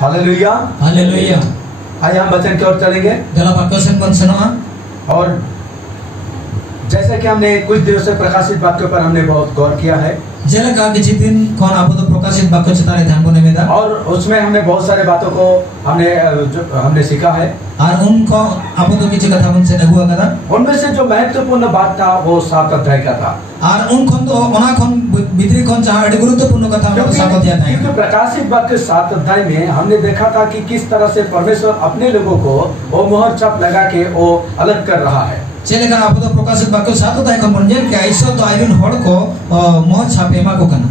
Hallelujah hallelujah. आइए हम वचन की ओर चलेंगे। Dalam perkataan pensenaman, और जैसा कि हमने कुछ दिनों से प्रकाशित वाक्यों पर हमने बहुत गौर किया है jelaka kejipin kon apa tu prokasit bakal cetare ध्यान को निवेदा और उसमें हमने बहुत सारे बातों को हमने सीखा है। और उनको apa tu किसी कथा मन से नगुआ करा उनमें से जो महत्वपूर्ण बात था वो 7 अध्याय का था। और उन खन तो ओना खन भीतरी खन जहां अति गुरुत्वपूर्ण कथा हम साथ दिया था। क्योंकि प्रकाशित वाक्य 7 अध्याय में हमने देखा था कि किस तरह से परमेश्वर अपने लोगों को वो मोहर छाप लगा के वो अलग कर रहा है। jelaka apa tu prokasit bakal satu tay kon menjel ke aisyah tu ayun hor ko moh छाप एमा को कना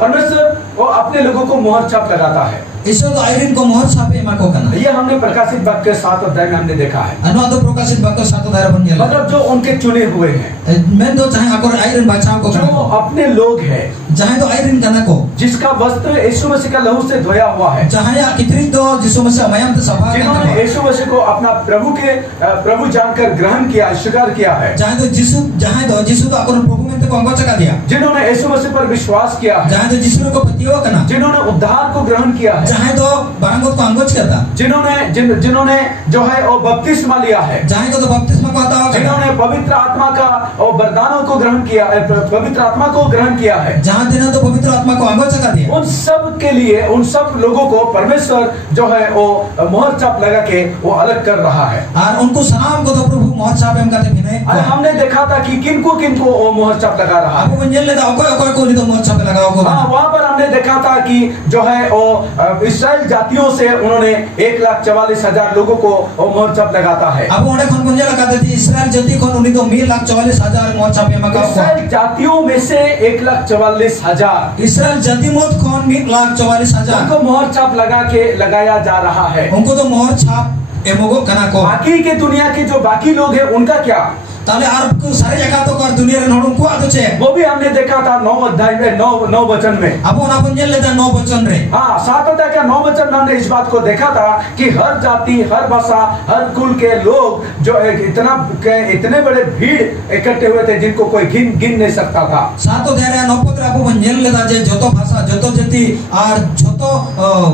परमेश्वर वो अपने लोगों को मोहर छाप लगाता है। aisyah tu ayun को मोह छाप एमा को कना ये हमने प्रकाशित वाक्य 7 अध्याय में हमने देखा है। anu tu prokasit bakal satu tay menjel मतलब जो उनके चुने हुए हैं मैं तो चाहे akor ayun बचाव को जो अपने लोग हैं चाहे तो ayun कना को जिसका वस्त्र यीशु मसीह का लहू से धोया हुआ है, चाहे या कितनी तो जिसो मसे मयम तो सभा जिन्होंने यीशु मसीह को अपना प्रभु जानकर ग्रहण किया, स्वीकार किया है, चाहे तो जिसु तो akor प्रभु में तो अंगो चका दिया, जिन्होंने यीशु मसीह पर विश्वास किया है, चाहे तो जिसु को पतियो कना, जिन्होंने उद्धार को ग्रहण किया है, चाहे तो बारंगोत को अंगोच करता, जिन्होंने जो है वो बपतिस्मा लिया है, चाहे को तो बपतिस्मा को आता होगा, जिन्होंने पवित्र आत्मा का और वरदानों को ग्रहण किया है, पवित्र आत्मा को ग्रहण किया है, जहाँ देना तो पवित्र आत्मा को अंगोच कर दिया। उन सब के लिए उन सब लोगों को परमेश्वर जो है वो मोहर छाप लगा के वो अलग कर रहा है। और उनको सलाम को तो प्रभु मोहर छाप एम कहते हैं। अरे हमने देखा था कि किनको वो मोहर छाप लगा रहा है। आपको मंजल लेता ओको को नहीं तो मोहर छाप लगाओ को। हाँ, वहाँ पर हमने देखा था कि जो है वो इस्राएल जातियों से उन्होंने 1,44,000 लोगों को वो मोहर छाप लगाता है। अब उन्हें कौन मंजल लगाते थे इस्राएल जाति को उन्हीं तो 1,44,000 मोहर छाप एम लगाओ। इस्राएल जातियों में से 1,44,000 इस्राएल जाति मत कौन 1,44,000 उनको मोहर छाप लगाया जा रहा है। उनको तो मोहर छाप एमोगो कना को। बाकी के दुनिया के जो बाकी लोग हैं उनका क्या? ताले आरब को सारे जगह तो कर दुनिया रे नोडुं को आतो छे वो भी हमने देखा था 9 अध्याय में 9 वचन में। अब उन अपन लेता 9 वचन रे। हाँ, 7 अध्याय का 9 वचन में हमने इस बात को देखा था कि हर जाति, हर भाषा, हर कुल के लोग जो इतने बड़े भीड़ इकट्ठे हुए थे जिनको कोई गिन नहीं सकता था। 7 अध्याय रे 9 पत्र आपको मंजल लेता जे जोतो भाषा जोतो जाति और जोतो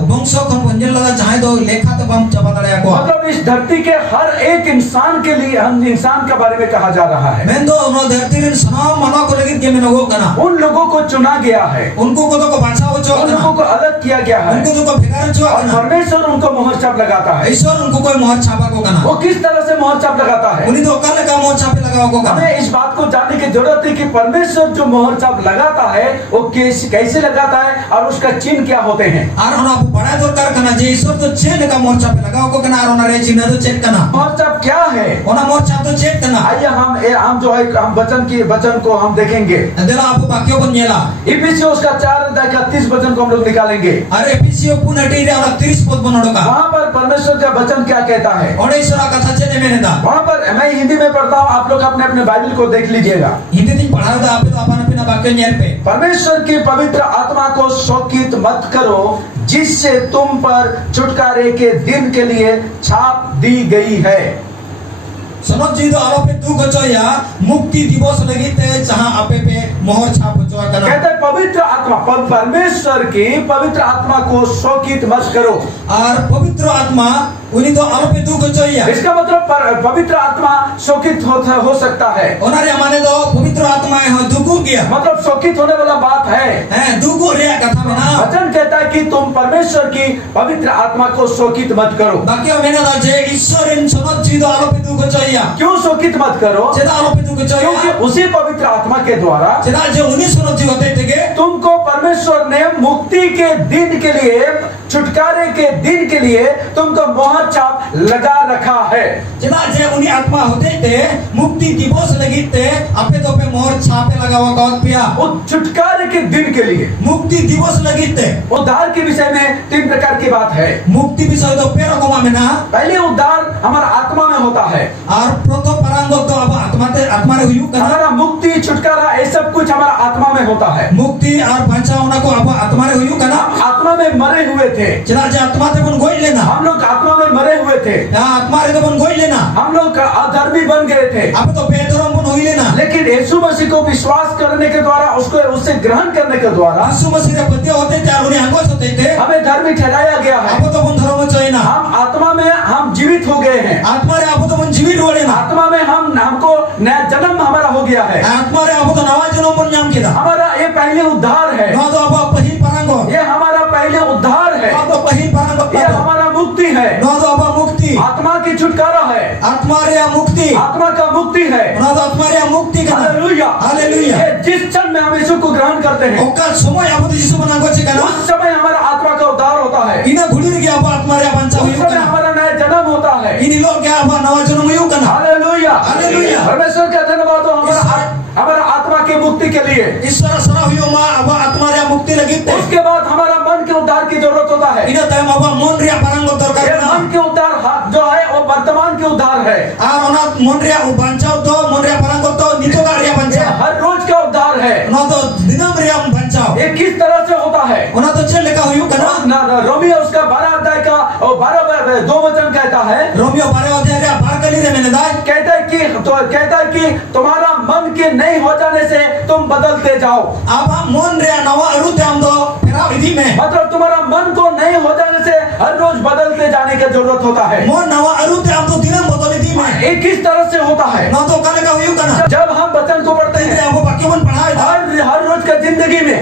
वंश को मंजल लेता चाहे तो लेखा तो बम चबा दड़या को। मतलब इस धरती के हर एक इंसान के लिए हम इंसान के बारे में कहा जा रहा है। मैं तो उन धरती रे सनाम मनो को लेकिन के में लोगों कना उन लोगों को चुना गया है, उनको को तो बाछा हो चो उन लोगों को अलग किया गया है, उनको तो भेगार चो और परमेश्वर उनको मोहर छाप लगाता है। ईश्वर उनको कोई मोहर छापा को कना वो किस तरह से मोहर छाप लगाता है? उन्हीं तो कल का मोहर छापे लगाओ को कना। हमें इस बात को जानने की जरूरत है कि परमेश्वर जो मोहर छाप लगाता है वो कैसे लगाता है और उसका चिन्ह क्या होते हैं। और उन आप बड़ा दरकार कना जे ईश्वर तो चिन्ह का मोहर छापे लगाओ को कना और उन रे चिन्ह तो चेक कना। मोहर छाप क्या है? उन मोहर छाप तो चेक कना। आइए हम जो है हम वचन को हम देखेंगे। देला आप वाक्यों को नेला इफिसियों का 4 अध्याय का 30 वचन को हम लोग निकालेंगे। अरे इफिसियों पुनटी रे और 30 पद बनोडो का वहाँ पर परमेश्वर का वचन क्या कहता है? और ईश्वर का कथा चेने में नेता वहाँ पर मैं हिंदी में पढ़ता हूँ, आप लोग अपने बाइबल को देख लीजिएगा। हिंदी दिन पढ़ा था आप तो अपन अपना वाक्य नेल पे परमेश्वर की पवित्र आत्मा को शोकित मत करो जिससे तुम पर छुटकारे के दिन के लिए छाप दी गई है। सनद जी तो आप पे तू गचोया मुक्ति दिवस लगी ते जहां आपे पे मोहर छाप गचोया करना कहते हैं पवित्र आत्मा परमेश्वर की पवित्र आत्मा को शोकित मत करो। और पवित्र आत्मा उन्हीं तो आप पे तू गचोया इसका मतलब पवित्र आत्मा शोकित हो सकता है। ओनारे माने तो पवित्र आत्मा है दुगु गया मतलब शोकित होने वाला बात है दुगु रे कथा में ना वचन कहता है कि तुम परमेश्वर की पवित्र आत्मा को शोकित मत करो। वाक्य में ना जे ईश्वर इन सनद जी तो आप पे तू गचोया क्यों शोकित मत करो? जेदा आप पे तू गचोया क्योंकि उसी पवित्र आत्मा के द्वारा जेदा जे उन्हीं सनद जी होते थे तुमको परमेश्वर ने मुक्ति के दिन के लिए, छुटकारे के दिन के लिए तुमको मोहर छाप लगा रखा है। जेदा जे उन्हीं आत्मा होते थे मुक्ति दिवस लगी थे आपे तो पे मोहर छापे लगावा गौत पिया वो छुटकारे के दिन के लिए मुक्ति दिवस लगी थे। उद्धार के विषय में 3 प्रकार की बात है। मुक्ति विषय तो पेड़ को में ना पहले उद्धार हमारा आत्मा में होता है और प्रथम परांगो तो अब आत्मा रे हुयु करना हमारा मुक्ति, छुटकारा ये सब कुछ हमारा आत्मा में होता है। मुक्ति और बचावना को अब आत्मा रे हुयु करना आत्मा में मरे हुए थे। चला जे आत्मा ते बन गोई लेना हम लोग आत्मा में मरे हुए थे। आत्मा रे तो बन गोई लेना हम लोग अधर्मी बन गए थे। अब तो बेधर्म बन होई लेना लेकिन यीशु मसीह को विश्वास करने के द्वारा उससे ग्रहण करने के द्वारा यीशु मसीह रे पति होते थे और उन्हें अंगोच होते थे हमें धर्मी ठहराया गया है। अब तो बन पहले उद्धार है, no do abo pahil parangot, ये हमारा पहले उद्धार है, no do pahil parangot, ये हमारा मुक्ति है, no do abo mukti, आत्मा की छुटकारा है, atma rea mukti, आत्मा का मुक्ति है। no do atma rea mukti kana, hallelujah, hallelujah. ये जिस क्षण में हम यीशु को ग्रहण करते हैं, okal somoy abo Jisu manangot kana, उस समय हमारा आत्मा का उद्धार होता है, ina gulir ge abo atma rea bancha उस huyu समय kana, हमारा नया जन्म होता है। ini lo ge abo nawa janam huyu kana, hallelujah, hallelujah. परमेश्वर का धन्यवाद हो हमारा आत्मा के मुक्ति के लिए। ईश्वर सरा हुयो ma abo atma rea mukti lagite, उसके बाद हमारा मन के उद्धार की जरूरत होता है। ina tayom abo mon rea parangot dorkar ये kana, मन के उद्धार जो है वो वर्तमान के उद्धार है, ar ona mon rea banchao to mon rea parangot to nitoga rea ये bancha, हर रोज का उद्धार है। no do dinam rea banchao, ये किस तरह से होता है? ona to chel lekha huyu kana, Romeo उसका 12 अध्याय का और 12 2 वचन कहता है, Romeo 12 अध्याय rea 12 kali re mene dai, कहता है कि तुम्हारा मन के नहीं हो जाने से तुम बदलते जाओ। aba mon rea nawa aru te am do phera vidhi me, मतलब तुम्हारा मन को नहीं हो जाने से हर रोज बदलते जाने की जरूरत होता है। mon nawa aru te am do dinam bodoli di me, ये किस तरह से होता है? no do kale ka huyu kana, जब हम वचन को पढ़ते ine हैं abo bakyaman padhae da, हर रोज का जिंदगी में,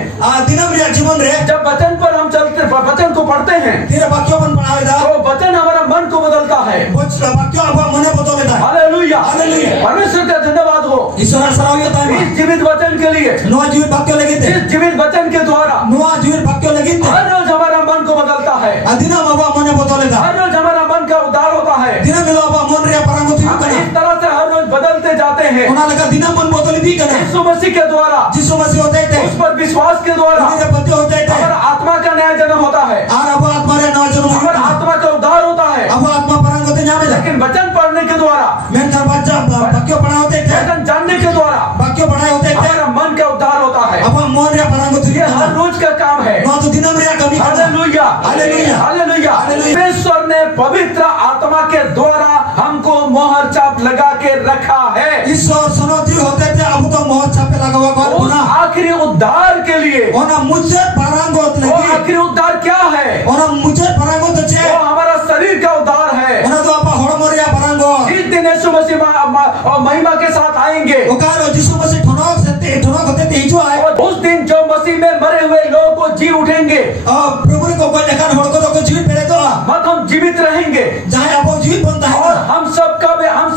dinam rea जीवन रे जब वचन पर हम चलते वचन को पढ़ते हैं tire bakyaman padhae da, तो वचन हमारा मन को बदलता है। bakyo abo mone bodole da, hallelujah, hallelujah. परमेश्वर का धन्यवाद हो ईश्वर सरा huyo tai ma, इस जीवित वचन के लिए, noa जीवित bakyo lagite, इस जीवित वचन के द्वारा noa जीवित bakyo lagite, हर रोज हमारा मन को बदलता है, dinam abo mone bodole da, हर रोज हमारा मन का उद्धार होता है। dinam ilo abo mon rea parangot huyu हम kana, इस तरह से हर रोज बदलते जाते हैं ona lega dinam mon bodoli di kana, यीशु मसीह के द्वारा, Jisu masih hote te, उस पर विश्वास के द्वारा ini pati hote te, हमारा आत्मा का नया जन्म होता है, ar abo atma rea nawa janam huyu हमारा kana, आत्मा का उद्धार होता है। abo atma parangot nyame da, लेकिन वचन पढ़ने के द्वारा, men kan baca bakyo padha hote te, वचन जानने के द्वारा bakyo padha hote te, हमारा मन का उद्धार होता है। abo mon rea parangot huyu ये हर kana, रोज का काम है। no to dinam rea kami kana, hallelujah, hallelujah, hallelujah. Hallelujah. परमेश्वर ने पवित्र आत्मा के द्वारा हमको मोहर छाप लगा के रखा है। ईश्वर सनोती होते थे अब तो मोहर छापे लगा हुआ कौन उस पुना, आखिरी उद्धार के लिए, ona मुझे parangot वो lagi, आखिरी उद्धार क्या है? ona मुझे parangot वो che, हमारा शरीर का उद्धार है। ona to apa hormo rea parangot, जिस दिन यीशु मसीह और महिमा के साथ आएंगे, okalo Jisu masih thonok hote te hiju ay, और उस दिन जो मसीह में मरे हुए लोगों को जी उठेंगे, प्रभु को कोई लेकर हड़ को तो जीवित पड़े तो मतलब हम जीवित रहेंगे जहाँ आप जीवित बनता है, और हम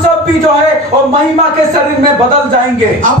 सब भी जो है और महिमा के शरीर में बदल जाएंगे। आप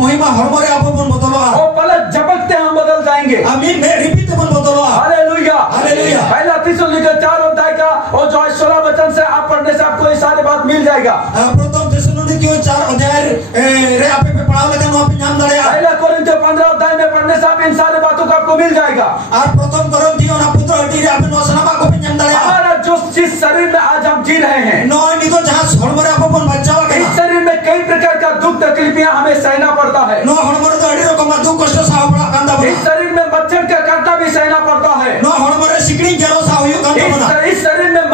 महिमा hormo rea apa pun botolo, और पलक झपकते हम बदल जाएंगे। amin me repeat pun botolo, hallelujah, hallelujah. पहला थिस्सलुनीके 4 अध्याय का और जो है 16 वचन से आप पढ़ने से आपको ये सारी बात मिल जाएगा। प्रथम थिस्सलुनीके 4 अध्याय रे आप पे पढ़ाओ लेकिन वहाँ पे नाम दड़े, पहला कोरिन्थियों 15 अध्याय में पढ़ने से आप इन सारी बातों को आपको मिल जाएगा। और प्रथम कोरिन्थियों ना 15 अध्याय रे आप नौसना को पे नाम दड़े, हमारा जिस शरीर में आज हम जी रहे हैं, नौ नहीं तो जहाँ hormo rea apa pun बचावा इस करना, शरीर में कई प्रकार का दुख तकलीफियां हमें सहना पड़ता है। नौ hormo rea तो अड़ी रकम दुख कष्ट साव पड़ा कांदा इस बना, शरीर में मच्छर का कांटा भी सहना पड़ता है। नौ hormo rea सिकड़ी जरो साव हुयो कांदा बना, इस शरीर में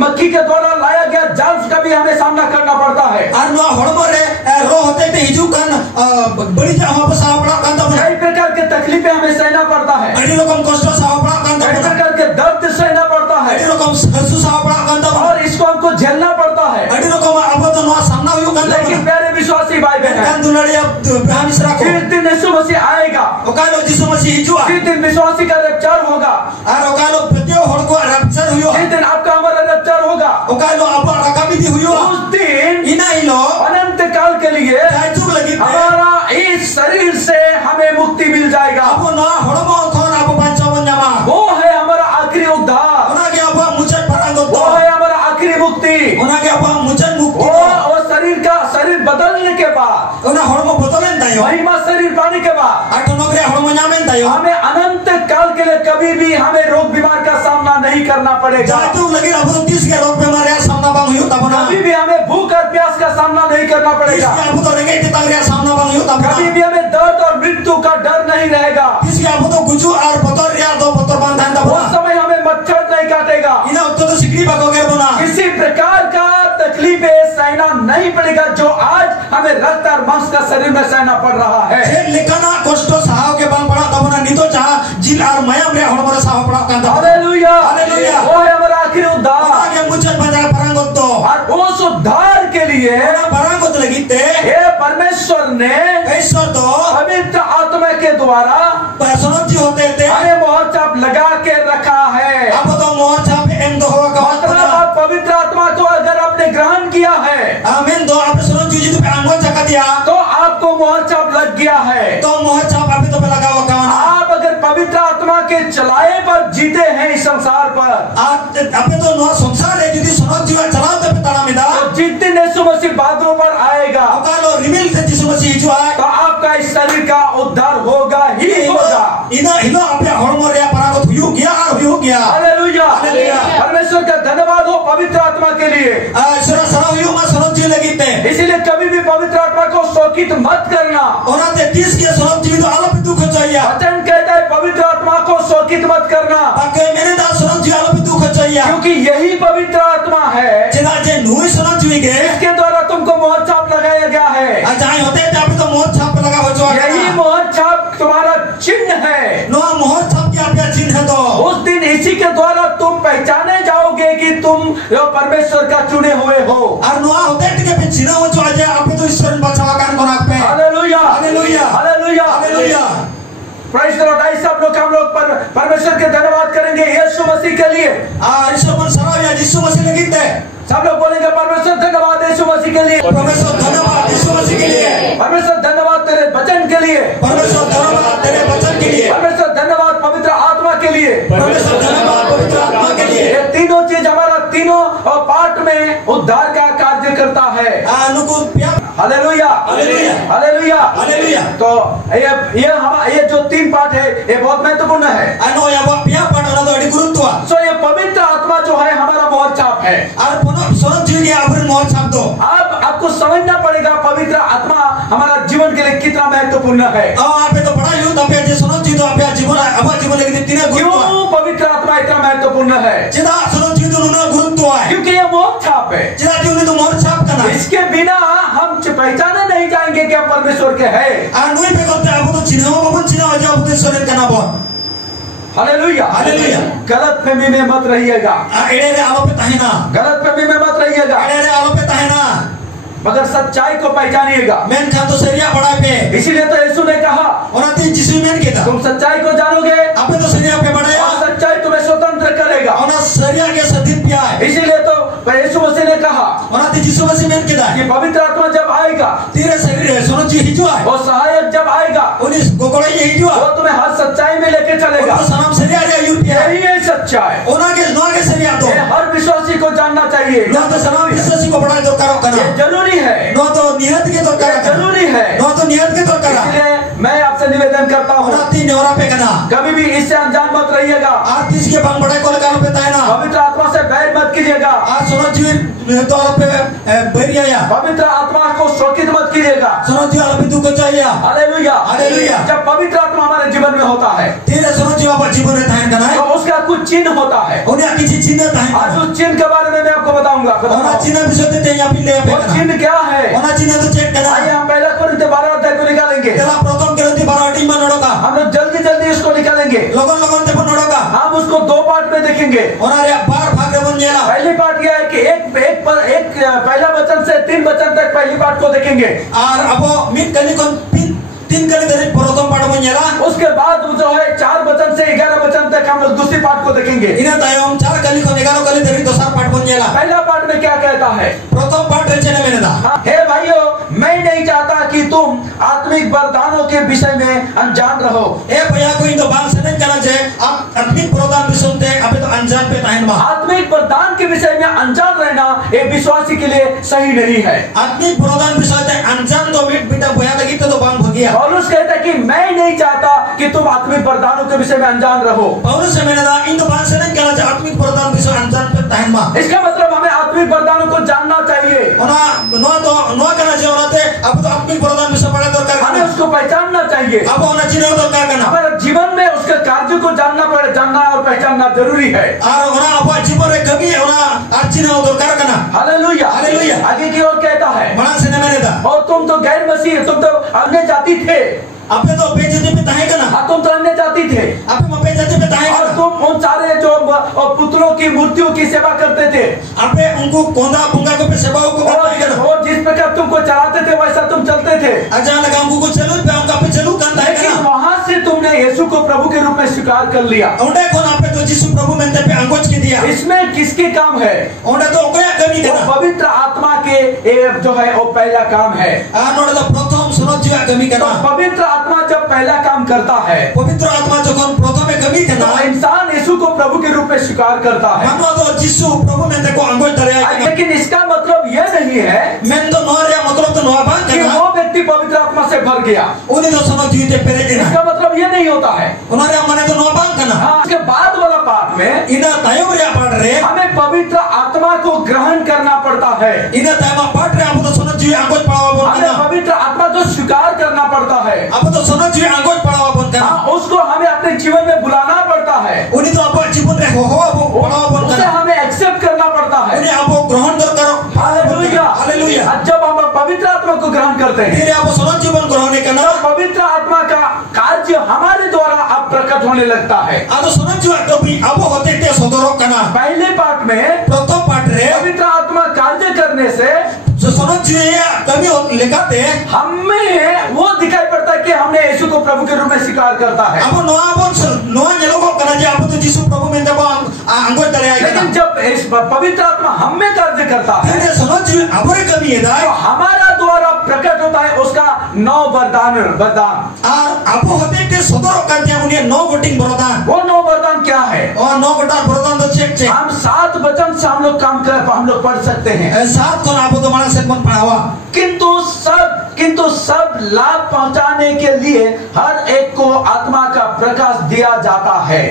मक्खी के द्वारा लाया गया जाल का भी हमें सामना करना पड़ता है। और नौ hormo rea रो होते ते हिजू kan बड़ी जहाँ वहाँ पे साव पड़ा कांदा बना, कई प्रकार के तकलीफें हमें सहना पड़ता है, अड़ी रकम कष्ट साव पड़ा कांदा कई बना, प्रकार के दर्द सहना पड़ता है अड़ी रकम हसु साव पड़ा कांदा बना, और इसको हमको झेलना पड़ता है। अड़ी रकम अब तो नौ सामना हुयो कांदा लेकिन बना, प्यारे विश्वासी भाई बहन, kan दुलारी अब बेहानिस रखो, जिस दिन यीशु मसीह आएगा, ओकालो जिसु मसीह हिजू आ, जिस दिन विश्वासी का रैप्चर होगा, और ओकालो प्रत्येक हड़ को रैप्चर हुयो, जिस दिन आपका हमारा रैप्चर होगा, ओकालो अब रकाबी भी हुयो, उस दिन इना इलो अनंत काल के लिए राजू लगी थे, हमारा इस शरीर से हमें मुक्ति मिल जाएगा। अब ना हड़मो थोन अब पंचावन जमा, वो है हमारा आखिरी उद्धार, ओना के अब मुझे परांगो वो तो, है हमारा आखिरी मुक्ति। ओना के अब मुझे मुक्ति वो शरीर बदलने के बाद, ओना हड़मो बदलें दायो, महिमा शरीर पाने के बाद आठो नगरे हड़मो नामें दायो, हमें अनंत काल के लिए कभी भी हमें रोग बीमार का सामना नहीं करना पड़ेगा। जातु लगी अब 30 के रोग बीमारी सामना बांग हुयो तब ना, कभी भी हमें भूख और प्यास का सामना नहीं करना पड़ेगा। इसके अब तो रेंगे तगड़े सामना बांग हुयो तब कभी ना, भी हमें दर्द और मृत्यु का डर नहीं रहेगा। इसके अब तो गुजु और पतर या दो पतर बांधन तब उस ना, समय हमें मच्छर नहीं काटेगा, इना उत्तर तो सिकड़ी बागोगे बना, किसी प्रकार का तकलीफें सहना नहीं पड़ेगा जो आज हमें रक्त और मांस का शरीर में सहना पड़ रहा है। जे लिखना कष्ट साहब के बांग पड़ा तब ना नितो जहाँ जिल और मयम रे हड़मो साहब पड़ा कांदा, हालेलुया, हालेलुया। वो है हमारा आखिरी उद्धार। आगे मुझे बंदा परांगो तो, और उस उद्धार के लिए ओना परांगो तो लगी ते, हे परमेश्वर ने ऐसा तो पवित्र आत्मा आत्मा के द्वारा सोनत जी होते थे हमें मोहर छाप लगा के रखा है। अब तो मोहर छाप एम दो होगा मतलब आप पवित्र आत्मा को अगर आपने ग्रहण किया है आमीन दो आप सोनत जी तो पे अंगो चका दिया तो आपको मोहर छाप लग गया है। तो मोहर छाप अभी तो पे लगा हुआ कान आप अगर पवित्र आत्मा के चलाए पर जीते हैं इस संसार पर, आप अभी तो नो संसार है यदि सोनत जी चलाओ तो पे ताड़ा मिदा तो जिस दिन यीशु मसीह बादलों पर आएगा अकालो रिवील थे यीशु मसीह जो है तो आपका इस शरीर का उद्धार होगा ही होगा। इना इना अपने हॉर्मोन या परागत हुई गया और हुई गया। हालेलुया। हालेलुया। परमेश्वर का धन्यवाद हो पवित्र आत्मा के लिए। सुरा सरा हुई मा सोनत जी लगी थे इसीलिए कभी भी पवित्र आत्मा को शोकित मत करना। और आते 30 के सोनत जी तो आलोप दुख चाहिए वचन कहता है पवित्र आत्मा को शोकित मत करना, बाकी मैंने दा सोनत जी आलोप दुख चाहिए क्योंकि यही पवित्र आत्मा है जिना जे नुई सोनत जी के इसके द्वारा तुमको मोहर छाप लगाया गया है। अजाई होते थे अभी तो मोहर छाप लगा हो जो यही मोहर छाप तुम्हारा चिन्ह है। नो मोहर छाप की आपका चिन्ह है तो उस दिन इसी के द्वारा तुम पहचाने जाओगे कि तुम परमेश्वर का चुने हुए हो। और नुआ होते थे पे चिन्ह हो जो आज आप तो ईश्वर बचावा कान को नाक पे hallelujah hallelujah hallelujah hallelujah praise the Lord. सब लोग हम लोग परमेश्वर के धन्यवाद करेंगे यीशु मसीह के लिए। ईश्वर मन सराव या यीशु मसीह लगी थे सब लोग बोलेंगे परमेश्वर धन्यवाद यीशु मसीह के लिए। परमेश्वर धन्यवाद यीशु मसीह के लिए। परमेश्वर धन्यवाद तेरे वचन के लिए। परमेश्वर धन्यवाद तेरे वचन के लिए। परमेश्वर धन्यवाद पवित्र आत्मा के लिए। परमेश्वर धन्यवाद पवित्र आत्मा के लिए। ये तीनों चीज हमारा तीनों पार्ट में उद्धार का कार्य करता है। Hallelujah hallelujah hallelujah hallelujah. तो ये जो 3 पार्ट है ये बहुत महत्वपूर्ण है। अनो या वो पिया पाठना तो अड़ी गुरुत्व सो ये पवित्र आत्मा जो है हमारा मोहर छाप है। और पुनः सोनत जी के आपन मोहर छाप दो। अब आपको समझना पड़ेगा पवित्र आत्मा हमारा जीवन के लिए कितना महत्वपूर्ण है। आप तो बड़ा यूथ आप जे सोनत जी तो आप जीवन अब जीवन लेकिन तीन गुरुत्व क्यों पवित्र आत्मा इतना महत्वपूर्ण है? जिदा सोनत जी तो ना गुरुत्व है क्योंकि ये मोहर छाप है। जिदा जी ने तो मोहर छाप करना इसके बिना हम पहचाने नहीं जाएंगे कि हम परमेश्वर के हैं। अनुई पे करते आप तो चिन्ह अपन चिन्ह हो जाओ अपने ईश्वर का नाम हालेलुया हालेलुया। गलत फहमी में मत रहिएगा। एड़े रे आलो पे ताहिना गलत फहमी में मत रहिएगा, एड़े रे आलो पे ताहिना मगर सच्चाई को पहचानिएगा। मैन खान तो सरिया बड़ा पे इसीलिए तो यीशु ने कहा और आती जिसु मैन के था तुम सच्चाई को जानोगे आपे तो सरिया पे बढ़ाया और सच्चाई तुम्हें स्वतंत्र करेगा। और सरिया के सदित पिया है इसीलिए तो यीशु मसीह ने कहा और आती जिसु मसीह मैन के था कि पवित्र आत्मा जब आएगा तेरे शरीर है सोनत जी हिजुआ है और सहायक जब आएगा उन्हें गोगड़े ये हिजुआ वो तुम्हें हर सच्चाई में लेके चलेगा। तो सलाम सरिया रे यूपिया यही है सच्चाई। ओना के नो के सरिया तो ये हर विश्वासी को जानना चाहिए। नो तो सलाम विश्वासी को बड़ा दरकार करना ये जरूरी है, नो तो नियत के दरकार करना जरूरी है। नो तो नियत के दरकार इसलिए मैं आपसे निवेदन करता हूँ ओनाती न्योरा पे करना कभी भी इससे अनजान मत रहिएगा। आरतीस के बंग बड़े को लगा पे तायना पवित्र आत्मा से बैर मत कीजिएगा। आज सोनत जी तो पे बैरिया या पवित्र आत्मा को शोकित मत कीजिएगा। सोनत जी आलो दुख को चाहिए हालेलुया हालेलुया। जब पवित्र आत्मा हमारे जीवन में होता है तेरे सोनत जी आप जीवन में तायन करना तो है उसका कुछ चिन्ह होता है। उन्हें किसी चिन्ह तायन आज उस चिन्ह के बारे में मैं आपको बताऊंगा। ओना चिन्ह विषय देते यहाँ पे ले पे वो चिन्ह क्या है? ओना चिन्ह तो चेक करना आइए हम पहला कोरिन्थ 12 अध्याय को निकालेंगे। तेरा प्रथम करती 12 टीम में नड़ोगा हम लोग जल्दी जल्दी इसको निकालेंगे। लोगन लोगन ते पर नड़ोगा हम उसको 2 पार्ट में देखेंगे। ओना रे बार भाग रे बन जेला पहली पार्ट यह है कि एक पहला वचन से 3 वचन तक पहली पार्ट को देखेंगे और अब मिट कली को 3 कली धरे प्रथम पाठ बन जेला उसके बाद जो है 4 वचन से 11 वचन तक हम लोग दूसरी पार्ट को देखेंगे। इना तायम 4 कली को 11 कली धरे दूसरा पाठ बन जेला पहला पार्ट में क्या कहता है? प्रथम पाठ रे चने मैंने दा हे भाइयों मैं नहीं चाहता कि तुम आत्मिक वरदानों के विषय में अनजान रहो। ए भैया कोई तो बात से नहीं करना चाहिए आप आत्मिक प्रदान विषय ते अबे तो अनजान पे तायन मा आत्मिक वरदान के विषय में अनजान रहना ये विश्वासी के लिए सही नहीं है। आत्मिक प्रदान विषय ते अनजान तो मिट बेटा भैया लगी तो बांग भगिया पौलुस कहता है कि मैं नहीं चाहता कि तुम आत्मिक वरदानों के विषय में अनजान रहो। पौलुस से मैंने दा इन तो बात से नहीं कहना चाहिए आत्मिक प्रदान विषय अनजान पे तायन मा इसका मतलब हमें आत्मिक वरदानों को जानना चाहिए। ओना नो तो नो करना चाहिए ओनाते अब तो आत्मिक प्रदान विषय बड़ा दरकार हमें उसको पहचानना चाहिए। अब ओना चिन्ह दरकार करना हमारे जीवन में उसके कार्य को जानना और पहचानना जरूरी है। और ओना अब जीवन रे कभी ओना चिन्ह दरकार करना हालेलुया हालेलुया। आगे की ओर कहता है बड़ा से मैंने दा और तुम तो गैर मसीह तुम तो अन्य जाति थे। आपे तो बेइज्जती पे ताहे करना तुम तो अन्य जाति थे आपे मपे जाति पे ताहे और करना तुम उन सारे जो पुत्रों की मूर्तियों की सेवा करते थे। आपे उनको कोंदा पुंगा को पे सेवाओं को करना और जिस प्रकार तुमको चलाते थे वैसा तुम चलते थे। अचानक हमको को चलू पे हमका पे चलू करता है लेकिन करना वहां यीशु को प्रभु के रूप में स्वीकार कर लिया, onde kon ape to jisu prabhu mente pe angoj ki dia इसमें किसके काम है? onde to okoya kami वो kana पवित्र आत्मा के जो है वो पहला काम है। node to prothom sonot jiwa kami तो kana पवित्र आत्मा जब पहला काम करता है पवित्र आत्मा जखन प्रथमे kami तो kana इंसान यीशु को प्रभु के रूप में स्वीकार करता है। mano to jisu prabhu mente ko angoj daraya kana लेकिन इसका मतलब यह नहीं है men to no ria matlab to no bang कि kana वो व्यक्ति पवित्र आत्मा से भर गया। uni to sonot jiwa te perejina इसका मतलब यह नहीं होता है। onare mane to no bang kana हाँ, इसके बाद वाला पार्ट में ina tayom ria part re हमें पवित्र आत्मा को ग्रहण करना पड़ता है। ina tayma part re apu to sonot jiwa angoj palawa bon हमें kana पवित्र आत्मा को स्वीकार करना पड़ता है। apu to sonot jiwa angoj palawa bon kana हाँ, उसको हमें अपने जीवन में बुलाना पड़ता है। uni to apu jibon re ho apu palawa bon उसे kana हमें एक्सेप्ट करना पड़ता है। uni apu grohon dorkar hallelujah. Hallelujah और जब हम पवित्र आत्मा को ग्रहण करते हैं dire apu sonot jibon grohon e kana तो पवित्र आत्मा का कार्य हमारे द्वारा अब प्रकट होने लगता है। ado sonot jiwa kami apu hote te sodorok kana पहले पार्ट में prothom part re पवित्र आत्मा कार्य करने से sonot jiwa kami lekate हमें वो दिखाई पड़ता है कि हमने यीशु को प्रभु के रूप में स्वीकार करता है। apu noa bon noa nyelogok kana je apu to jisu prabhu mente ko angoj daraya लेकिन kana जब इस पवित्र आत्मा हम में कार्य करता है dire sonot jiwa abore kami तो edai हमारा द्वारा प्रकट होता है उसका 9 वरदान। ar apu hote te sodorok kan dia uni no voting borodan वो 9 वरदान क्या है? और no votar borodan to check हम 7 वचन से हम लोग पढ़ सकते हैं, सात kon apu to mana segment padawa किंतु सब लाभ पहुंचाने के लिए हर एक को आत्मा का प्रकाश दिया जाता है।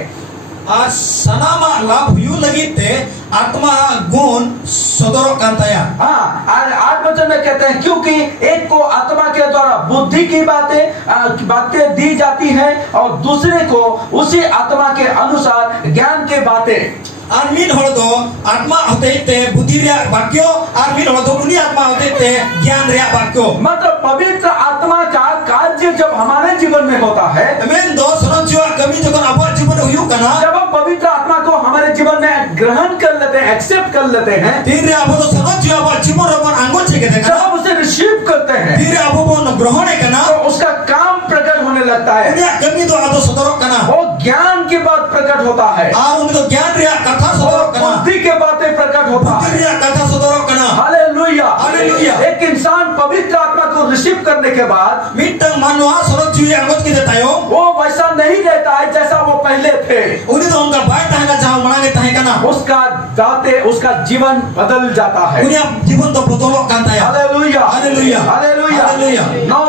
और सनामा लाभ यू लगी ते आत्मा गुण सदरो कांताया हाँ, 8 वचन में कहते हैं क्योंकि एक को आत्मा के द्वारा बुद्धि की बातें दी जाती है और दूसरे को उसी आत्मा के अनुसार ज्ञान के बातें। और मीन हल दो आत्मा होते ते बुद्धि रे वाक्यो और मीन हल दो उनी आत्मा होते ते ज्ञान रे वाक्यो मतलब पवित्र आत्मा का कार्य जब हमारे जीवन में होता है, मेन दो सनो जीवा कमी जकन अपन जीवन हुयु कना जब हम पवित्र आत्मा को हमारे जीवन में ग्रहण कर लेते हैं, एक्सेप्ट कर लेते हैं, तीन रे अपन तो सनो जीवा अपन जीवन अपन आंगो छेके जब हम उसे रिसीव करते हैं तीन रे अपन ग्रहण कना तो उसका काम प्रकट होने लगता है। उनी कमी तो आदो सदरो कना वो ज्ञान के बाद प्रकट होता है और उनी तो ज्ञान रे कथा सदरो और कना बुद्धि के बातें प्रकट होता बुद्धि है। रे कथा सदरो कना हालेलुया। हालेलुया। एक इंसान पवित्र आत्मा को रिसीव करने के बाद मिटंग मानवा सनो जीवा आंगो की देता यो वो वैसा नहीं रहता है जैसा वो पहले थे। उनी तो उनका बात है ना जहां मनाने ताहे कना उसका जीवन बदल जाता है। उनी जीवन तो बदलो कांताया हालेलुया। हालेलुया। हालेलुया। हालेलुया। 9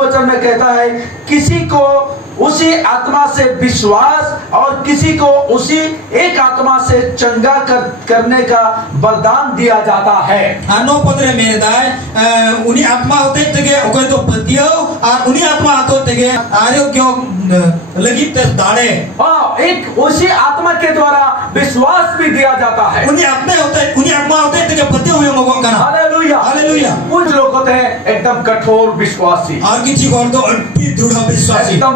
वचन में कहता है किसी को उसी आत्मा से विश्वास और किसी को उसी एक आत्मा से चंगा करने का वरदान दिया जाता है। ano padre meredai uni atma hote tege okoy to patio ar uni atma ato tege arogyo lagi te dare हाँ, एक उसी आत्मा के द्वारा विश्वास भी दिया जाता है। uni atma hote tege patio huyo mogon kana hallelujah. Hallelujah. कुछ लोग होते हैं एकदम कठोर विश्वासी, ar kichi gor to atti dudha vishwasi एकदम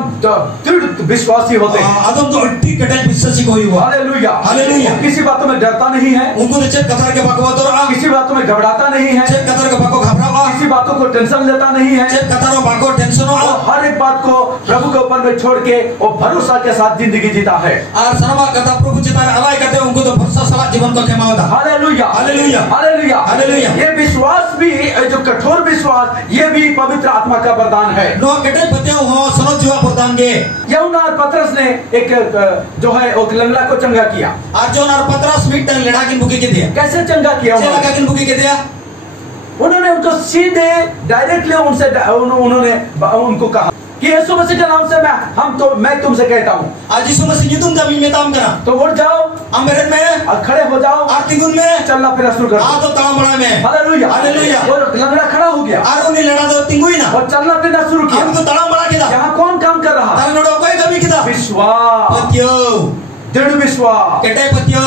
दृढ़ विश्वासी होते हैं। adom to atti ketai vishwasi ko huwa hallelujah. Hallelujah. किसी बातों में डरता नहीं है, unko to chet katar ke bako to a किसी बातों में घबराता नहीं है, chet katar ke bako ghabrawa किसी बातों को टेंशन लेता नहीं है, chet kataro bako tension वो o हर एक बात को प्रभु के ऊपर में छोड़ के वो भरोसा के साथ जिंदगी जीता है। ar sarva kata prabhu chitare alai kate unko to bharsa sala जीवन को खेमा होता हालेलुया। हालेलुया। हालेलुया। हालेलुया। ये विश्वास भी जो कठोर विश्वास ये भी पवित्र आत्मा का वरदान है। no ketai patio ho sano jiwa प्रदान ge यूहन्ना और पतरस ने एक जो है एक लंगड़ा को चंगा किया। आज जो नार 15 मिनट लड़ाकिन बुकी के दिया कैसे चंगा किया चला काकिन बुकी के दिया उन्होंने उनको सीधे डायरेक्टली उन्होंने उनको कहा कि यीशु मसीह के नाम से मैं तुमसे कहता हूँ आज यीशु मसीह युद्धम का भी मेताम करा तो उठ जाओ अमेरन में और खड़े हो जाओ आरती गुन में चलना फिरना शुरू कर आ तो ताम बड़ा में हालेलुया। हालेलुया। और लंगड़ा खड़ा हो गया आर उन्हें लड़ा दो तिंगुई ना और चलना फिरना शुरू किया। हम तो ताम बड़ा किदा यहाँ कौन काम कर रहा? ताल नडो कोई कभी किदा विश्वास, पतियो दृढ़ विश्वास, केटे पतियो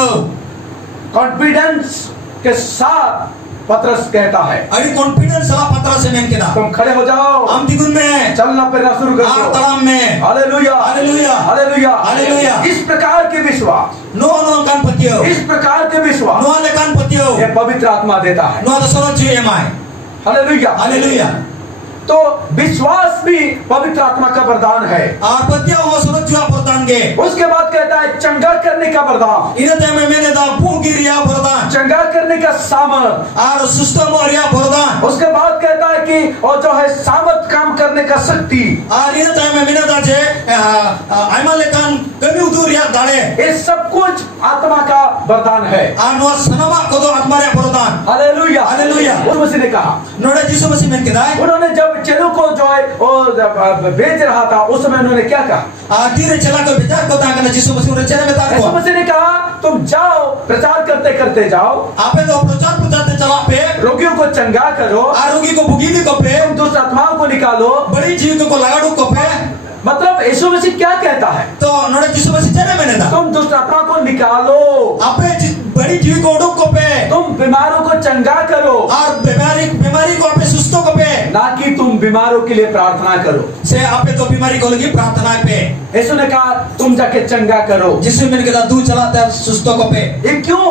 कॉन्फिडेंस के साथ पतरस कहता है अभी कॉन्फिडेंस सला पत्रा से मेन किदा तुम खड़े हो जाओ, हम तिगुन में चलना फिरना शुरू कर आर दो। तलाम में हालेलुया। हालेलुया। हालेलुया। हालेलुया। इस प्रकार के विश्वास, नो कान पतियो इस प्रकार के विश्वास नो ले कान पतियो ये पवित्र आत्मा देता है। नो तो सनो जी एमआई हालेलुया। हालेलुया। तो विश्वास भी पवित्र आत्मा का वरदान है। Ar patia ho sunut jua pordan ge. उसके बाद कहता है चंगा करने का वरदान, Ina te me mene da pugiria pordan. चंगा करने का सामर्थ। Ar sustam oria pordan. उसके बाद कहता है कि और जो है सामर्थ काम करने का शक्ति। Ar ina te me mene da je aimal lekan kami uduria dare. ये सब कुछ आत्मा का वरदान है। Ar no sanama kodo atmaria pordan. Hallelujah, hallelujah. उस मसीह ने कहा, Node jisu masih men kedai. उन्होंने जब चेलों को जो है वो भेज रहा था उस समय उन्होंने क्या कहा? Tire cela ko bejar ko ta kana jisu masih ure cela me ta यीशु ko. मसीह ने कहा तुम जाओ प्रचार करते करते जाओ, Ape do प्रचार te chala pe. रोगियों को चंगा करो, Arugi ko bugini ko pe. दुष्ट आत्माओं को निकालो। Badi jiw ko lagadu ko pe. मतलब यीशु मसीह क्या कहता है? तो नोड़े जिसु मसीह चले मैंने था तुम दुष्ट आत्मा को निकालो, आपे बड़ी जीव को उड़ुक को पे तुम बीमारों को चंगा करो, और बीमारी को आपे सुस्तों को पे ना कि तुम बीमारों के लिए प्रार्थना करो। से आपे तो बीमारी को लगी प्रार्थना पे यीशु ने कहा तुम जाके चंगा करो। जिसु मैंने कहा दूध चलाता है सुस्तों को पे। ये क्यों?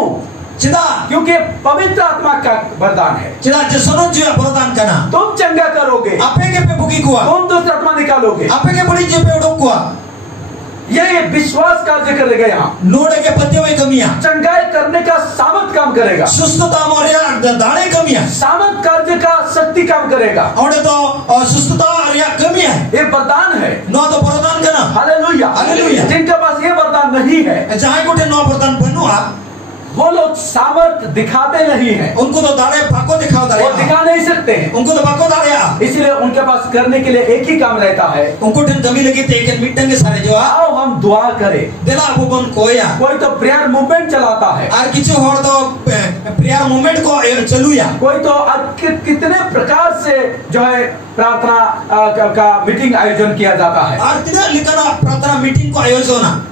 चिदा क्योंकि पवित्र आत्मा का वरदान है। चिदा जिसनो जीव प्रदान करना तुम चंगा करोगे, आपे के पे बुकी कुआ तुम दुष्ट आत्मा निकालोगे। आपे के बड़ी जीव पे उड़ुक कुआ ये विश्वास कार्य करेगा। यहाँ नोड़े के पत्ते में कमियां चंगाई करने का सामर्थ काम करेगा, सुस्तता मोरिया दाने कमियां सामर्थ कार्य का शक्ति काम करेगा। और तो सुस्तता और या कमियां ये वरदान है। नो तो प्रदान करना हालेलुया, हालेलुया। जिनके पास ये वरदान नहीं है जहाँ कोटे नो प्रदान बनो आप वो लोग सामर्थ दिखाते नहीं हैं, उनको तो दाड़े फाको दिखाओ दाड़े वो दिखा नहीं सकते हैं। उनको तो फाको दाड़े इसलिए उनके पास करने के लिए एक ही काम रहता है, उनको ठन कमी लगी थे कि मिटन के सारे जो आओ हम दुआ करें। दिला वो बन कोया कोई तो प्रेयर मूवमेंट चलाता है, और किसी और तो प्रेयर मूवमेंट को चलूया कोई तो कितने प्रकार से जो है प्रार्थना का मीटिंग आयोजन किया जाता है। और तिना लिखना प्रार्थना मीटिंग को आयोजन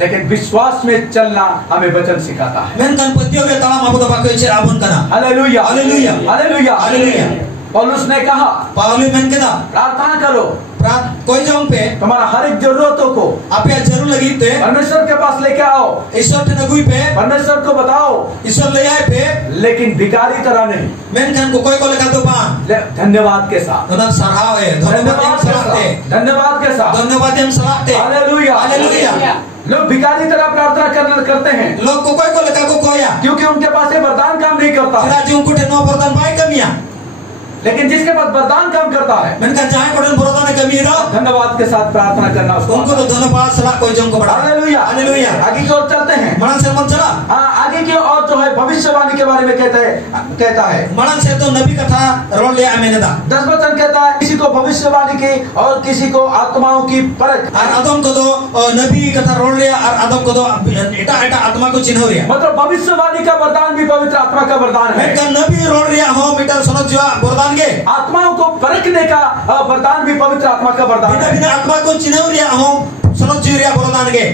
लेकिन विश्वास में चलना हमें वचन सिखाता है। मैं कन पतियों के ताला माबू दबा के चेर आबन करना हालेलुया, हालेलुया, हालेलुया, हालेलुया। पौलुस ने कहा पावली मैं के दा प्रार्थना करो, कोई जाऊं पे तुम्हारा हर एक जरूरतों को आप या जरूर लगी थे परमेश्वर के पास लेके आओ, ईश्वर के नगुई पे परमेश्वर को बताओ, ईश्वर ले आए पे लेकिन भिखारी तरह नहीं, मैं कन को कोई को लेकर तो पान धन्यवाद के साथ, तो सराव है धन्यवाद धन्यवाद के साथ, धन्यवाद हम सलाहते हालेलुया, हालेलुया। लोग भिखारी तरह प्रार्थना करते हैं, लोग को कोई को लेकर को कोया क्योंकि उनके पास ये वरदान काम नहीं करता। राजी उनको ठनो वरदान पाए कमियां, लेकिन जिसके पास वरदान काम करता है मैंने कहा जहाँ कोई वरदान कमी रहा धन्यवाद के साथ प्रार्थना करना उसको उनको तो धन्यवाद सलाह कोई जो उनको बढ़ा। Hallelujah, hallelujah. आगे की ओर चलते हैं। मरण से मन चला हाँ, आगे की ओर जो है भविष्यवाणी के बारे में कहता है मरण से तो नबी कथा रोल लिया मैंने दा 10 वचन कहता है किसी को भविष्यवाणी की और किसी को आत्माओं की परख, और आदम को तो नबी कथा रोल लिया और आदम को तो एटा एटा आत्मा को चिन्ह लिया। मतलब भविष्यवाणी का वरदान भी पवित्र आत्मा का वरदान है। मैं नबी रोल लिया हो मिटा सुनो जो वरदान के आत्माओं को परखने का वरदान भी पवित्र आत्मा का वरदान बिना है। बिना आत्मा को चिन्ह लिया हो सुनो जो लिया वरदान के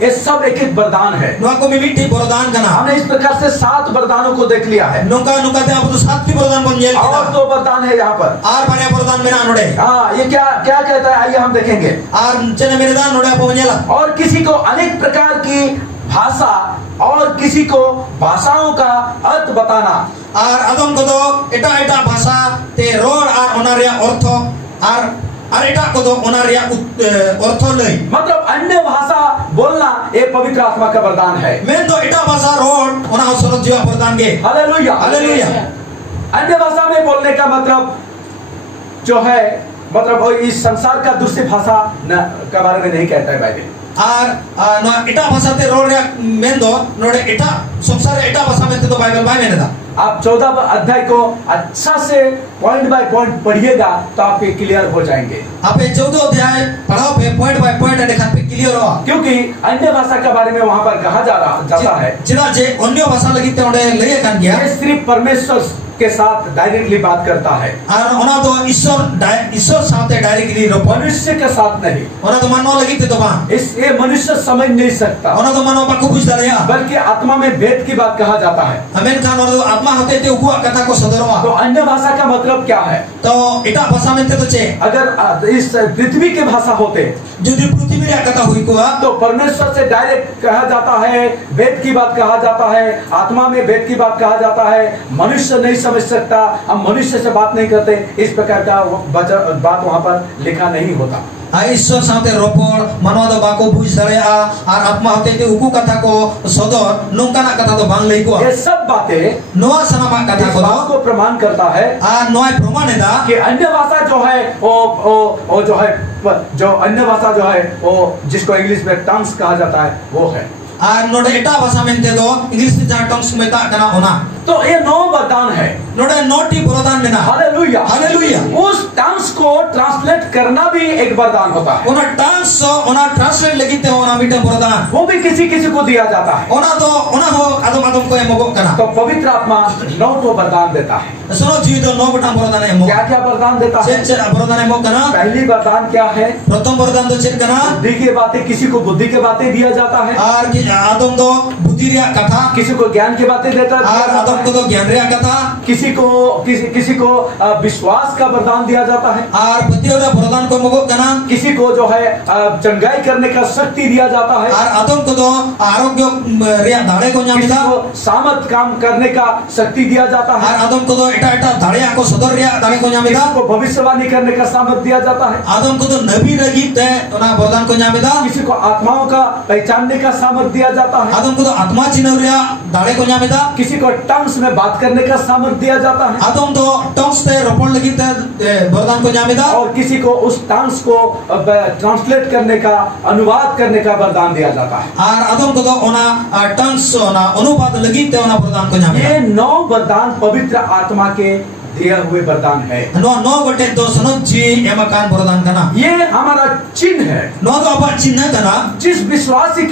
ये सब एक एक वरदान है। नुआ को मिट्टी वरदान का नाम हमने इस प्रकार से 7 वरदानों को देख लिया है नुका नुका ते आप तो 7 की वरदान बन जाए और 2 वरदान है यहाँ पर। आर पारे वरदान मेरा नोड़े हाँ, ये क्या क्या कहता है आइए हम देखेंगे। आर चने मेरे दान नोड़े आप बनेला और किसी को अनेक प्रकार की भाषा और किसी को भाषाओं का अर्थ बताना। और आदम को तो एटा एटा भाषा ते रोड और ओनारिया अर्थ और एटा को तो ओनारिया अर्थ नहीं मतलब अन्य भाषा बोलना ये पवित्र आत्मा का वरदान है। मैं तो एटा भाषा रोड ओना सरत जीवा वरदान के हालेलुया, हालेलुया। अन्य भाषा में बोलने का मतलब जो है मतलब इस संसार का दूसरी भाषा के बारे में नहीं कहता है बाइबल। और नो एटा भाषा ते रोड रे मैं दो नोडे एटा संसार एटा भाषा में तो बाइबल बाय मैंने था। आप 14 अध्याय को अच्छा से पॉइंट बाय पॉइंट पढ़िएगा तो आपके क्लियर हो जाएंगे। आप 14 अध्याय पढ़ाओ पे पॉइंट बाय पॉइंट देखा पे क्लियर हो क्योंकि अन्य भाषा के बारे में वहां पर कहा जाता है जिला जे अन्य भाषा लगी ते ओडे ले कान गया ये सिर्फ परमेश्वर के साथ डायरेक्टली बात करता है और ओना तो ईश्वर साथे डायरेक्टली रो मनुष्य के साथ नहीं। ओना तो मानव लगी ते तो बा इस ये मनुष्य समझ नहीं सकता, ओना तो मानव बाकू बुझ दरिया बल्कि आत्मा में भेद की बात कहा जाता है। हमें खान और आत्मा होते ते हुआ कथा को सदरवा तो अन्य भाषा का मतलब क्या है? तो एटा भाषा में ते तो चे अगर इस पृथ्वी के भाषा होते यदि पृथ्वी रे कथा हुई को तो परमेश्वर से डायरेक्ट कहा जाता है, भेद की बात कहा जाता है, आत्मा में भेद की बात कहा जाता है, मनुष्य नहीं समझ सकता, हम मनुष्य से बात नहीं करते, इस प्रकार का बात वहां पर लिखा नहीं होता। ईश्वर साथे रोपड़ मानवा दो बाको बुझ दड़ेया और आत्मा होते ते उकु कथा को सदर नोंकाना कथा तो बांग लई को ये सब बातें नोआ सनामा कथा इस बात को प्रमाण करता है आ नोय प्रमाण दा कि अन्य भाषा जो है वो जो है, जो अन्य भाषा जो है वो जिसको इंग्लिश में टंग्स कहा जाता है वो है। आ नोडे एटा भाषा मेनते दो इंग्लिश में जहां टंग्स मेता कना ओना तो ये 9 वरदान है। नोडे नोटी वरदान मेना हालेलुया हालेलुया। उस टंग्स को ट्रांसलेट करना भी एक वरदान होता है। ओना टंग्स ओना ट्रांसलेट लगिते ओना मिटे वरदान वो भी किसी किसी को दिया जाता है। ओना हो आदम आदम को एमगो कना तो पवित्र आत्मा 9 को वरदान देता है। सुनो जी तो 9 गोटा वरदान एमो क्या क्या वरदान देता है? चेक वरदान एमो कना पहली वरदान क्या है? प्रथम वरदान तो चेक कना बुद्धि की बातें, किसी को बुद्धि की बातें दिया जाता है। और कि आदम दो बुद्धि रिया कथा, किसी को ज्ञान की बातें देता है। और आदम को तो ज्ञान रिया कथा, किसी को विश्वास का वरदान दिया जाता है। और पतियों वरदान को मगो कना किसी को जो है चंगाई करने का शक्ति दिया जाता है। और आदम को तो आरोग्य रिया दाड़े को किसी न्यामिदा, को सामर्थ काम करने का शक्ति दिया जाता है। और आदम को तो एटा दाड़े को सदर रिया दाड़े को न्यामिदा, किसी को भविष्यवाणी करने का सामर्थ दिया जाता है। आदम को तो नबी रगित है ओना वरदान को न्यामिदा, किसी को आत्माओं का पहचानने का सामर्थ दिया जाता है। आदम को तो आत्मा चिन्ह रिया दाड़े को न्यामिदा, किसी को टंग्स में बात करने का सामर्थ दिया जाता है। आदम तो टंग्स ते रोपड़ लगित वरदान को न्यामिदा, और किसी को उस टंग्स को ट्रांसलेट करने का, अनुवाद करने का वरदान दिया जाता है। और आदम को तो ओना टंग्स ओना अनुवाद लगित ओना वरदान को न्यामिदा। ये 9 वरदान पवित्र आत्मा के दिए हुए वरदान है। नो गोटे तो सनद जी एमकान वरदान कना, ये हमारा चिन्ह है। नो तो अपा चिन्ह कना जिस विश्वासी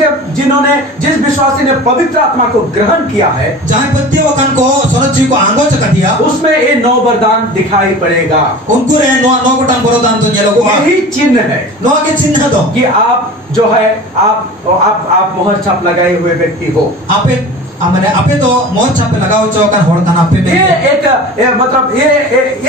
ने पवित्र आत्मा को ग्रहण किया है, जहां पत्तियों को सनद जी को आंगो चका दिया, उसमें ये 9 वरदान दिखाई पड़ेगा। उनको रे नो गोटान वरदान तो ये लोगों यही चिन्ह है नो के चिन्ह दो कि आप जो है आप मोहर छाप लगाए हुए व्यक्ति हो। आपे मैंने आपे तो मोहर छाप लगाओ चौका होड़ कना पे में ये मतलब ये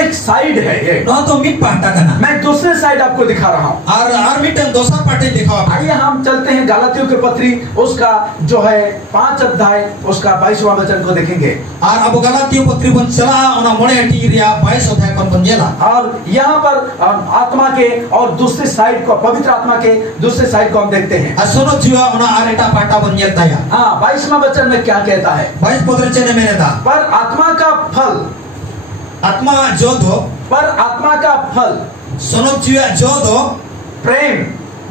एक साइड है। ये नो तो मिट पाटा कना, मैं दूसरे साइड आपको दिखा रहा हूँ। और मिटन दूसरा पाटे दिखाओ। आइए हम चलते हैं गलातियों के पत्री, उसका जो है 5 अध्याय, उसका 22वां वचन को देखेंगे। और अब गलातियों पत्री बन चला ओना मोड़े हटी रिया 22 अध्याय कौन बन जेला। और यहाँ पर आत्मा के और दूसरे साइड को, पवित्र आत्मा के दूसरे साइड को हम देखते हैं। सुनो जीवा ओना आरेटा पाटा बन जेलता है। हाँ, 22वां वचन में क्या कहता है? 22 पत्र चने में था, पर आत्मा का फल, आत्मा जो दो, पर आत्मा का फल सुनो जीवा जो दो प्रेम,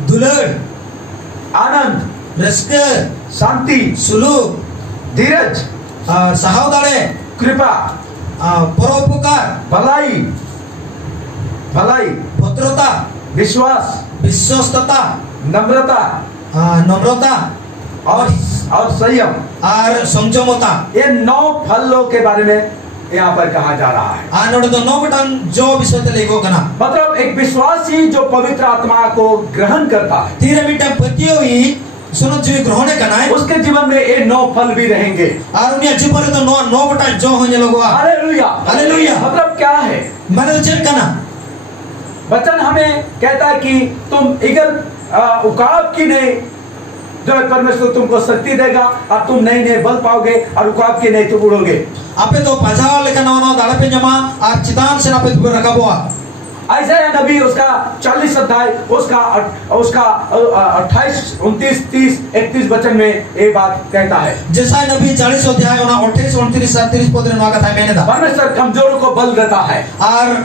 दुलड़, आनंद, रस्क, शांति, सुलूक, धीरज, सहोदरे, कृपा, परोपकार, भलाई, भद्रता, विश्वास, विश्वस्तता, नम्रता, नम्रता और संयम और संयमता। ये 9 फलों के बारे में यहाँ पर कहा जा रहा है। आनोड तो 9 गोटन जो विषय ते लेगो कना, मतलब एक विश्वासी जो पवित्र आत्मा को ग्रहण करता है, तीर मिटा पतियो ही सुनो जीव ग्रहण करना है, उसके जीवन में ये 9 फल भी रहेंगे। और उन्हें जीवन तो 9 गोटा जो होने लोगो। Hallelujah, hallelujah. मतलब क्या है? मैंने तो चेक करना, वचन हमें कहता है कि तुम ईगल उकाब की नहीं, जो परमेश्वर तुमको शक्ति देगा और तुम नए नए बल पाओगे, और उकाब की नहीं तुम उड़ोगे। आपे तो पजाल लेकर नौ दाड़ा पे जमा और चितान से ना पे तुम रखा हुआ। ऐसा है नबी उसका 40 अध्याय, उसका 28, 29, 30, 31 वचन में ये बात कहता है। जैसा नबी 40 अध्याय 28, 29, 37 पद में कथा मैंने था, परमेश्वर कमजोरों को बल देता है, और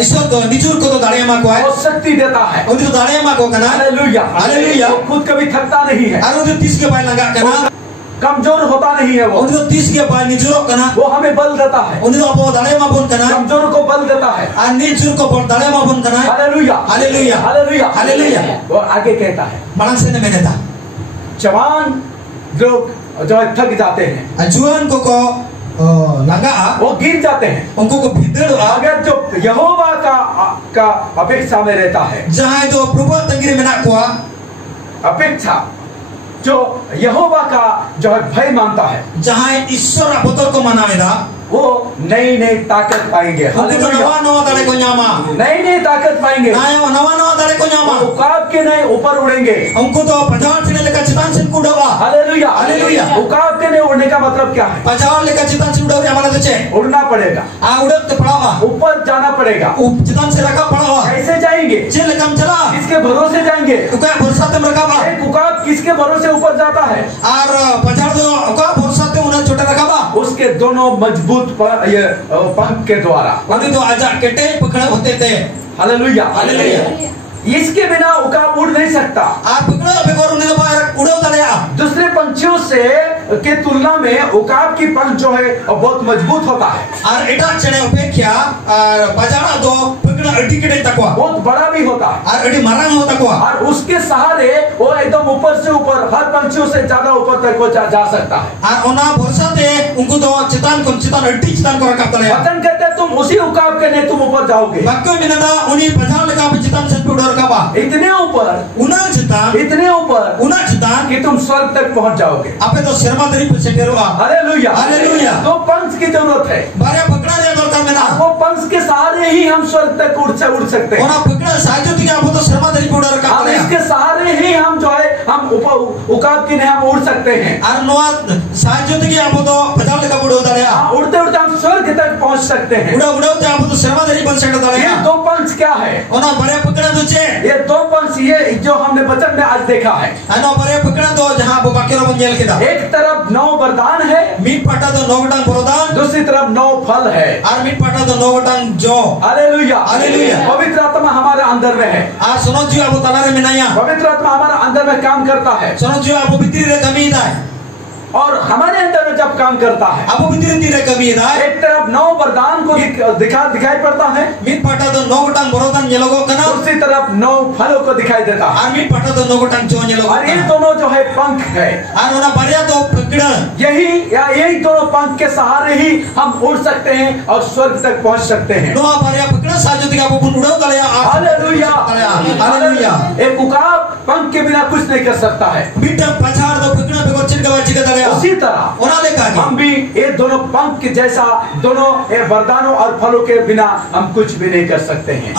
ईश्वर तो निचुर को तो दाड़े मां को है, वो शक्ति देता है। उन्हें तो दाड़े मां को करना। Hallelujah, hallelujah. वो खुद कभी थकता नहीं है, और उन्हें 30 के बाय लगा करना, कमजोर होता नहीं है। वो उन्हें तो 30 के बाय निचुर करना, वो हमें बल देता है। उन्हें तो अपो दाड़े मां बन करना, कमजोर को बल देता है, और निचुर को दाड़े मां बन करना। Hallelujah, hallelujah, hallelujah, hallelujah. और आगे कहता है, बड़ा से ने मैंने था, जवान लोग जो थक जाते हैं, जुआन को लगा वो गिर जाते हैं, उनको को भीतर अगर जो यहोवा का अपेक्षा में रहता है, जहां तो प्रभु तंगिरे में ना को अपेक्षा जो यहोवा का जो है भय मानता है, जहां ईश्वर अवतार को मानावेदा, वो नई नई ताकत पाएंगे। नवा नवा दाड़े को न्यामा, नई नई ताकत पाएंगे, नवा नवा दाड़े को न्यामा, उकाब के नए ऊपर उड़ेंगे, उनको तो पजाल से लेकर चितान से कूदवा। Hallelujah, hallelujah. हालेलुया उकाब के लिए उड़ने का मतलब क्या है? pajawan leka citan si udah mana tu cek उड़ना पड़ेगा, udah tu perawa ऊपर जाना पड़ेगा। citan si raka perawa कैसे जाएंगे? cek lekam cela किसके भरोसे जाएंगे? uka borsa te mereka ba एक उकाब किसके भरोसे ऊपर जाता है? ar pajar tu uka borsa te una छोटा रखा बा उसके दोनों मजबूत ये पंख के द्वारा। waktu itu ajak kete पकड़े होते थे हालेलुया, हालेलुया इसके बिना उकाब उड़ नहीं सकता। आप पकड़ो बेगर उन्हें तो बाहर उड़ो तले दूसरे पंछियों से के तुलना में उकाब की पंख जो है बहुत मजबूत होता है और एटा चने उपेक्षा और बजाना दो पकड़ा अड्डी के तकवा बहुत बड़ा भी होता है और अड्डी मरंग हो तकवा और उसके सहारे वो एकदम ऊपर से ऊपर हर पंछियों से ज्यादा ऊपर तक वो जा सकता है। और उन्हें भरोसा दे उनको तो चितान अड्डी चितान को रखा तले वचन कहते हैं तुम उसी उकाब के लिए तुम ऊपर जाओगे। वाक्य में ना उन्हीं बजान लगा चितान से उड़ रखा बा इतने ऊपर उन्हें चितान इतने ऊपर उन्हें चितान कि तुम स्वर्ग तक पहुंच जाओगे। आपे तो शर्मा दरी पे सेटेरो हालेलुया, हालेलुया तो पंख की जरूरत है। बारे पकड़ा ले दरकार में ना वो पंख के सहारे ही हम स्वर्ग तक उड़ सकते हैं। उन्हें पकड़ा साइड तो क्या तो शर्मा दरी पे उड़ रखा हम इसके सहारे ही हम जो है हम उकाब की नहीं हम उड़ सकते हैं। और नोआ साइड तो क्या तो बजाव लगा उड़ होता है उड़ते उड़ते हम स्वर्ग तक पहुंच सकते हैं। उड़ा उड़ते आप तो शर्मा दरी बन सकता है। ये दो पंख क्या है? उन्हें बड़े पकड़ा तो चे ये दो पंख ये जो हमने वचन में आज देखा है। अनो बड़े पकड़ा तो जहाँ वो बाकी लोग जेल के दा एक तरफ 9 वरदान है, मीट पाटा तो 9 गोटांग वरदान दूसरी तरफ 9 फल है। और मीट पाटा तो 9 गोटांग जो हालेलुया, हालेलुया। पवित्र आत्मा हमारे अंदर में है। आज सुनो जी आप तलारे में नहीं आ पवित्र आत्मा हमारे अंदर में काम करता है सुनो जी आप बित्री रे कमी है और हमारे अंदर में जब काम करता है आप बित्री रे कमी है एक तरफ 9 वरदान को दिखाई पड़ता है, मीट पाटा तो 9 गोटांग वरदान ये लोगों का ना दूसरी तरफ 9 फलों को दिखाई देता है। और मीट पाटा तो 9 गोटांग जो ये लोगों और ये दोनों जो है पंख है और उन्हें बढ़िया तो पकड़ा यही दोनों पंख के सहारे ही हम उड़ सकते हैं और स्वर्ग तक पहुंच सकते हैं। नोआ बढ़िया पकड़ा साजो दिखा वो उड़ो तले हालेलुया, हालेलुया। एक उकाब पंख के बिना कुछ नहीं कर सकता है। मीट पछाड़ तो पकड़ा बेगोर चिरगवा चिका तले उसी तरह हम भी ये दोनों पंख के जैसा दोनों वरदानों और फलों के बिना हम कुछ भी नहीं कर सकते हैं।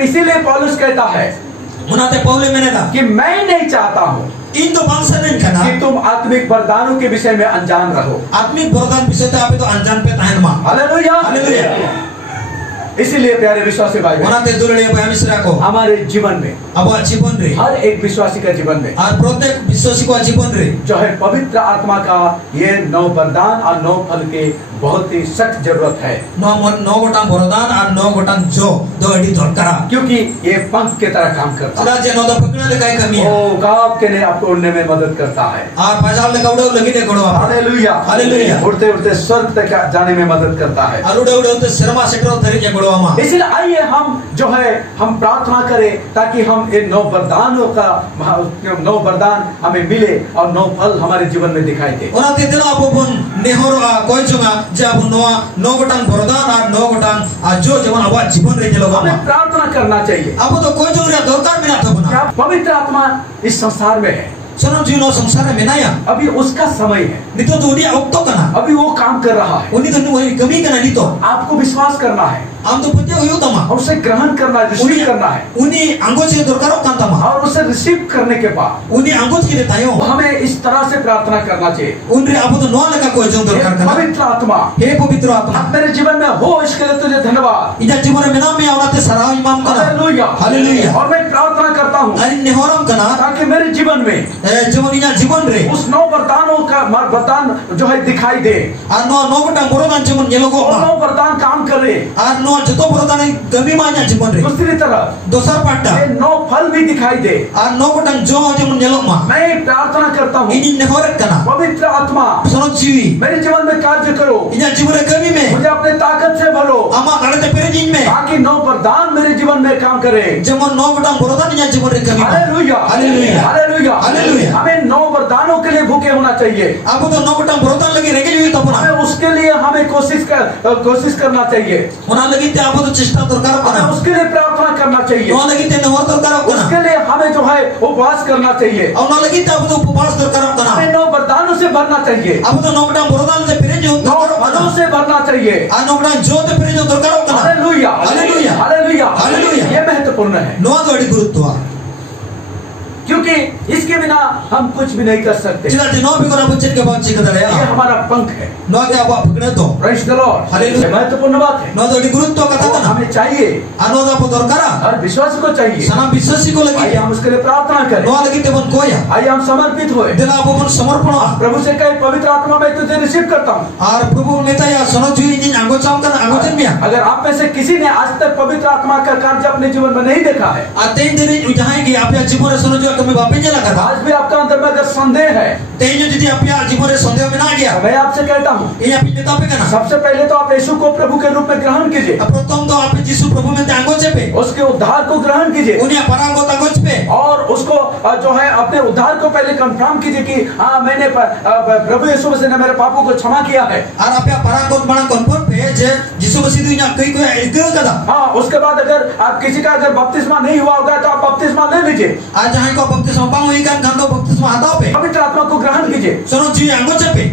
इसीलिए पौलुस कहता है कि मैं नहीं चाहता हूँ इन तो बांसा नहीं करना कि तुम आत्मिक वरदानों के विषय में अनजान रहो। आत्मिक वरदान विषय तो आप तो अनजान पे ताहन मां। Hallelujah, hallelujah. इसीलिए प्यारे विश्वासी भाई हमारे जीवन में अब जीवन रे हर एक विश्वासी का जीवन में और प्रत्येक विश्वासी का जीवन रे जो है पवित्र आत्मा का ये 9 वरदान और 9 फल के बहुत ही सख्त जरूरत है। 9 गोटांग वरदान और 9 गोटांग जो दो अड़ी दरकार क्योंकि ये पंख की तरह काम करता है। जे 9 दा पकड़ने ले काय कमी है ओ गाव के लिए आपको उड़ने में मदद करता है और बाजार ले कौड़ो लगी दे कोड़ो। Hallelujah, hallelujah. उड़ते उड़ते स्वर्ग तक जाने में मदद करता है और उड़े उड़े तो शर्मा सेटरो धरी जे कोड़ो मां। इसलिए आइए हम जो है हम प्रार्थना करें ताकि हम इन 9 वरदानों का 9 वरदान हमें मिले और 9 फल हमारे जीवन में दिखाई दे। ओना ते दिनो अपन नेहर कोई जमा जे अब 9 गोटांग वरदान और 9 गोटांग जो जवन अब जीवन रे लोग हमें प्रार्थना करना चाहिए। अब तो कोई जो रे दरकार में ना था बना पवित्र आत्मा इस संसार में है। सुनो जी नो संसार में नया अभी उसका समय है नितो तो उड़ी औक्तो कना अभी वो काम कर रहा है। उन्हीं तो वही कमी कना नितो आपको विश्वास करना है हम तो पते हो तमा और उसे ग्रहण करना है, रिसीव करना है। उन्हीं अंगों से दरकार हो तमा और उसे रिसीव करने के बाद उन्हीं अंगों के देता हो हमें इस तरह से प्रार्थना करना चाहिए। उनरे आप तो नो लगा कोई जो दरकार करना पवित्र आत्मा हे पवित्र आत्मा मेरे जीवन में हो इसके लिए तुझे धन्यवाद। इधर जीवन में नाम में आवते सराव इमाम कना हालेलुया, हालेलुया। और मैं प्रार्थना करता हूँ अरे नेहरम कना ताकि मेरे जीवन में जीवन इना जीवन रे उस 9 वरदानों का वरदान जो है दिखाई दे और 9 गोटांग वरदान जीवन ये लोगों 9 वरदान काम करे और 9 जतो वरदान गमी मान्या जीवन रे। दूसरी तरफ दोसर पाटा 9 फल भी दिखाई दे और 9 गोटांग जो जीवन ये लोग मा मैं प्रार्थना करता हूँ इनी नेहरत कना पवित्र आत्मा सुनो जीवी मेरे जीवन में कार्य करो। इना जीवन रे कमी में मुझे अपने ताकत से भरो अमा गड़ते पेरे जिन में ताकि 9 वरदान मेरे जीवन में काम करे। जेमन 9 गोटांग वरदान इना जीवन रे कमी हालेलुया, हालेलुया, हालेलुया, हालेलुया। हमें 9 वरदानों के लिए भूखे होना चाहिए। आप तो 9 गोटांग वरदान लगी रेगे हुई तपना हमें उसके लिए हमें कोशिश करना चाहिए। उना लगी ते आप तो चेष्टा दरकार कना उसके लिए प्रार्थना करना चाहिए। उना लगी ते नेहर दरकार कना उसके लिए हमें जो है उपवास करना चाहिए। उना लगी ते आप तो उपवास दरकार कना हमें 9 वरदानों से भरना चाहिए। आप तो 9 गोटांग वरदान से फिरे जो 9 फलों से भरना चाहिए। आ 9 गोटांग जो ते फिरे जो दरकार कना हालेलुया, हालेलुया, हालेलुया, हालेलुया। ये महत्वपूर्ण है। नो तो अड़ी गुरुत्व क्योंकि इसके बिना हम कुछ भी नहीं कर सकते। Tidak di no bi kona bucin ke bawah cik ये ya. हमारा पंख है। No ke apa pagna to. Praise the Lord। Hallelujah। ये महत्वपूर्ण बात है। No to di gurut to kata वो kana. हमें चाहिए, Ano da po dorkara. हर विश्वास को चाहिए। Sana biswasi ko आइए lagi. हम उसके लिए प्रार्थना करें। No lagi te bon koya. आइए हम समर्पित होए। Dila apo bon samarpana. प्रभु से कहे पवित्र आत्मा मैं तुझे रिसीव करता हूँ। Ar Prabhu neta ya sono jui ni anggo cham kana anggo chen mia. अगर आप में से किसी ने आज तक पवित्र आत्मा का कार्य अपने जीवन में नहीं देखा है, Aten diri ujahan ki apya jibore sono jua kami bapen jala kata. आज भी आपका अंदर में अगर संदेह है, Tenyo jidi apya jibore sondeo mena gya. मैं आपसे कहता हूँ Ini api neta pe kana. सबसे पहले तो आप यीशु को प्रभु के रूप में ग्रहण कीजिए, Protom to api Jisu Prabhu mente anggo chepe. उसके उद्धार को ग्रहण कीजिए Uni paranggo tango chepe. और उसको जो है अपने उद्धार को पहले कंफर्म कीजिए कि हाँ मैंने प्रभु यीशु मसीह ने मेरे पापों को क्षमा किया है। Ar apya paranggo bana konfirm pe je Jisu Masih tu nya koi koi ikut kada. हाँ, उसके बाद अगर आप किसी का अगर बपतिस्मा नहीं हुआ होगा तो आप बपतिस्मा ले लीजिए, Ar jahan ko baptisma pang ikan kan to baptisma hatau pe. पवित्र आत्मा को ग्रहण कीजिए, Sono jui anggo chepe.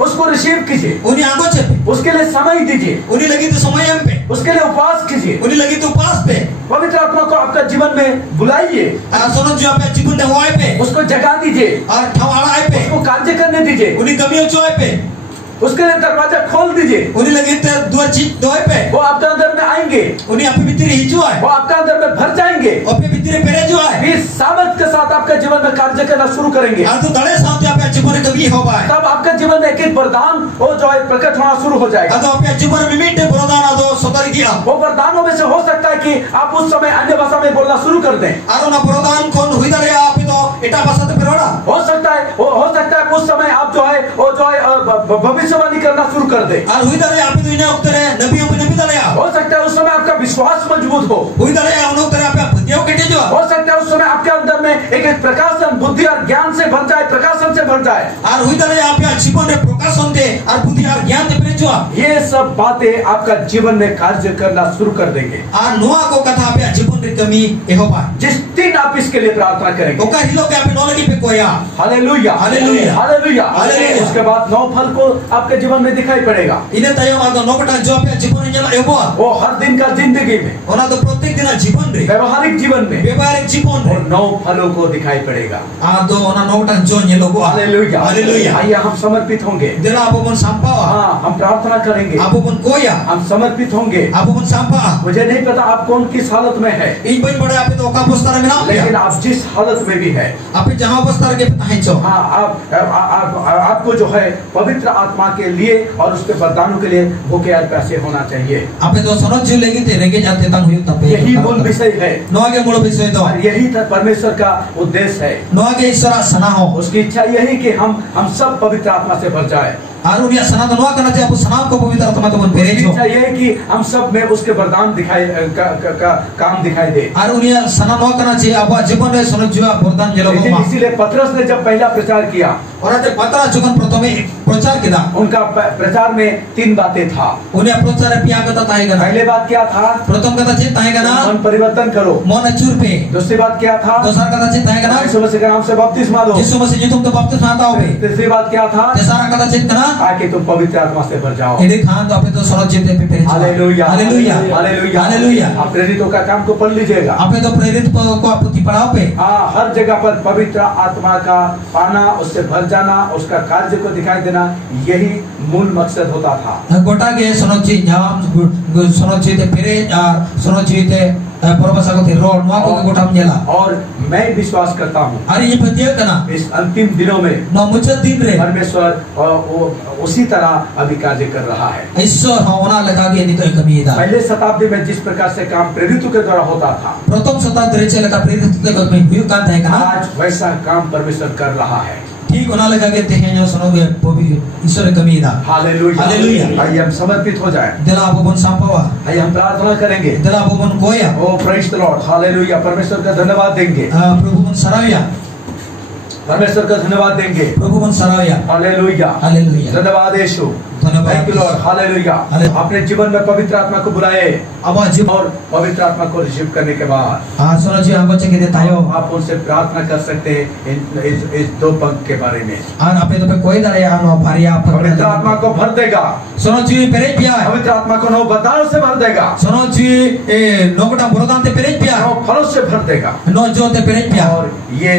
उसको रिसीव कीजिए, Uni anggo chepe. उसके लिए समय दीजिए, Uni lagi tu samayam pe. उसके लिए उपवास कीजिए, Uni lagi tu pas pe. पवित्र आत्मा को आपका जीवन में बुलाइए, Ar sono jui apya jibun de hoai pe. उसको जगा दीजिए, Ar thawala ai pe. उसको कार्य करने दीजिए, Uni kamiyo choy pe. उसके लिए दरवाजा खोल दीजिए, Uni lagi te dua chik doi pe. वो आपके अंदर में आएंगे, Uni api bitiri hiju ai. वो आपके अंदर में भर जाएंगे, Api bitiri pere jo ai. इस सामर्थ के साथ आपके जीवन में कार्य करना शुरू करेंगे। Ar tu dale saat apya jibun kami ho bai. तब आपके जीवन में एक एक वरदान वो जो है प्रकट होना शुरू हो जाएगा। Ado apya jibun mimite berodana ado sodari kia. वो वरदानों में से हो सकता है कि आप उस समय अन्य भाषा में बोलना शुरू कर दें, Aro na berodan kon hui dale api to eta basa te beroda. हो सकता है उस समय आप जो है भविष्यवाणी करना शुरू कर दें, Ar hui dale api tu ina uktere nabi dale ya. हो सकता है उस समय आपका विश्वास मजबूत हो, Hui dale ya uno uktere apya bhutyo kete jo. हो सकता है उस समय आपके अंदर में एक एक प्रकाशन बुद्धि और ज्ञान से भर जाए, प्रकाशन से भर जाए। Ar hui dale ya apya jibun re prokashon de ar buddhi ar gyan de pere jo. ये सब बातें आपका जीवन में कार्य करना शुरू कर देंगे। Ar noa ko katha apya jibun re kami eho bai. जिस दिन आप इसके लिए प्रार्थना करेंगे, Oka hilo ke api no lagi pe koya. Hallelujah hallelujah, hallelujah hallelujah. उसके बाद 9 फल को आपके जीवन में दिखाई पड़ेगा। Ine tayo ado no kata jo apya jibun re nyala ebo. वो हर दिन का जिंदगी में, Ona to protek dina jibun re. व्यवहारिक जीवन में Bebarik jibun वो re. 9 फलों को दिखाई पड़ेगा। Ado ona no kata jo nyelo go. Hallelujah Haleluya. आइए हम समर्पित होंगे, Dela apo pun sampawa. हाँ हम प्रार्थना करेंगे, Apo pun koya. हम समर्पित होंगे। Apo pun sampah. मुझे नहीं पता आप कौन किस हालत में है, In bain bade api to oka postara mena लेकिन apya. आप जिस हालत में भी है, Api jaha postara ke tahin jo. हाँ आपको जो है पवित्र आत्मा के लिए और उसके वरदानों के लिए भूखे और प्यासे होना चाहिए। Api to sono ju legi te rege jate tang huyu tape. यही मूल विषय है No age mulo bisoy to. और यही था परमेश्वर का उद्देश्य है। No age isara sana ho. उसकी इच्छा यही कि हम सब पवित्र आत्मा से भर जाए। Aru dia sana to no kana te apo sana ko pavitra atma to bon उसकी perejo. इच्छा यही कि हम सब में उसके वरदान दिखाई काम दिखाई दे। Aru dia sana no kana je apo jibon re sono jua bordan jelo लेकिन ma. इसीलिए पतरस ने जब पहला प्रचार किया, Orate patra jukan protome prochar kida. उनका प्रचार में 3 बातें था। Unia prochar pia kata tahe kana. पहले बात क्या था? Prothom kata je tahe kana. मन परिवर्तन करो। Mon achur pe. दूसरी बात क्या था? Dosar kata je tahe kana. यीशु मसीह के नाम से बपतिस्मा लो। Jisu masih tum to baptisma atau pe. तीसरी बात क्या था? Tesara kata je kana. ताकि तुम पवित्र आत्मा से भर जाओ। Ini khan to ape to sono jete pe perejo. Hallelujah Haleluya. Hallelujah Haleluya. आप प्रेरितों का काम को पढ़ लीजिएगा। Ape to prerit ko aputi padao pe. हाँ, हर जगह पर पवित्र आत्मा का पाना, उससे भर जाना, उसका कार्य को दिखाई देना, यही मूल मकसद होता था। Gota ge sono ji nyam sono jete pere ar sono jete porobasa ko te rol no ko gota mnyela. और मैं विश्वास करता हूँ Ari ye petia kana. इस अंतिम दिनों में No muchat din re. परमेश्वर उसी तरह अभी कार्य कर रहा है। Ishwar hauna leka ge ni to kami da. पहले शताब्दी में जिस प्रकार से काम प्रेरितों के द्वारा होता था, Prothom shatabdi re chela ka prerit te ko me huyu kan tahe kana. आज वैसा काम परमेश्वर कर रहा है। ठीक ona leka ge te henyo sono ge pobi ishwar kami da. Hallelujah hallelujah. आइए हम समर्पित हो जाएं, Dela apo bon sampawa. आइए हम प्रार्थना करेंगे। Dela apo bon koya. Oh praise the Lord, hallelujah. परमेश्वर का धन्यवाद देंगे, Prabhu bon saravya. परमेश्वर का धन्यवाद देंगे। Prabhu bon saravya. Hallelujah Hallelujah. धन्यवाद यीशु। धन्यवाद। Thank you, Lord. Hallelujah. Hallelujah. अपने जीवन में पवित्र आत्मा को बुलाए अब जीव और पवित्र आत्मा को रिसीव करने के बाद सोना जी हमको चेक दे तायो आप उनसे प्रार्थना कर सकते हैं इस दो पंक्ति के बारे में। आन आपे तो पे कोई दरे आनो भारिया पवित्र आत्मा को भर देगा। सोना जी पेरेज पिया पवित्र आत्मा को नौ वरदान से भर देगा। सोना जी ए नोकटा वरदान ते पेरेज पिया नौ फलों से भर देगा। नो जो ते पेरेज पिया और ये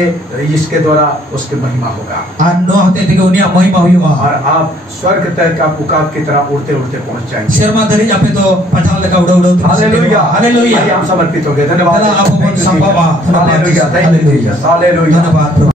इसके द्वारा उसकी महिमा होगा। आन नो होते थे उनिया महिमा हुई और आप स्वर्ग तक आप उकाब की तरह उड़ते उड़ते पहुंच जाएंगे। शर्मा दरी आपे तो पठाल लगा उड़ा उड़ा हालेलुया हालेलुया हम समर्पित हो गए। धन्यवाद। Hallelujah. Hallelujah. Thank you. Hallelujah. धन्यवाद।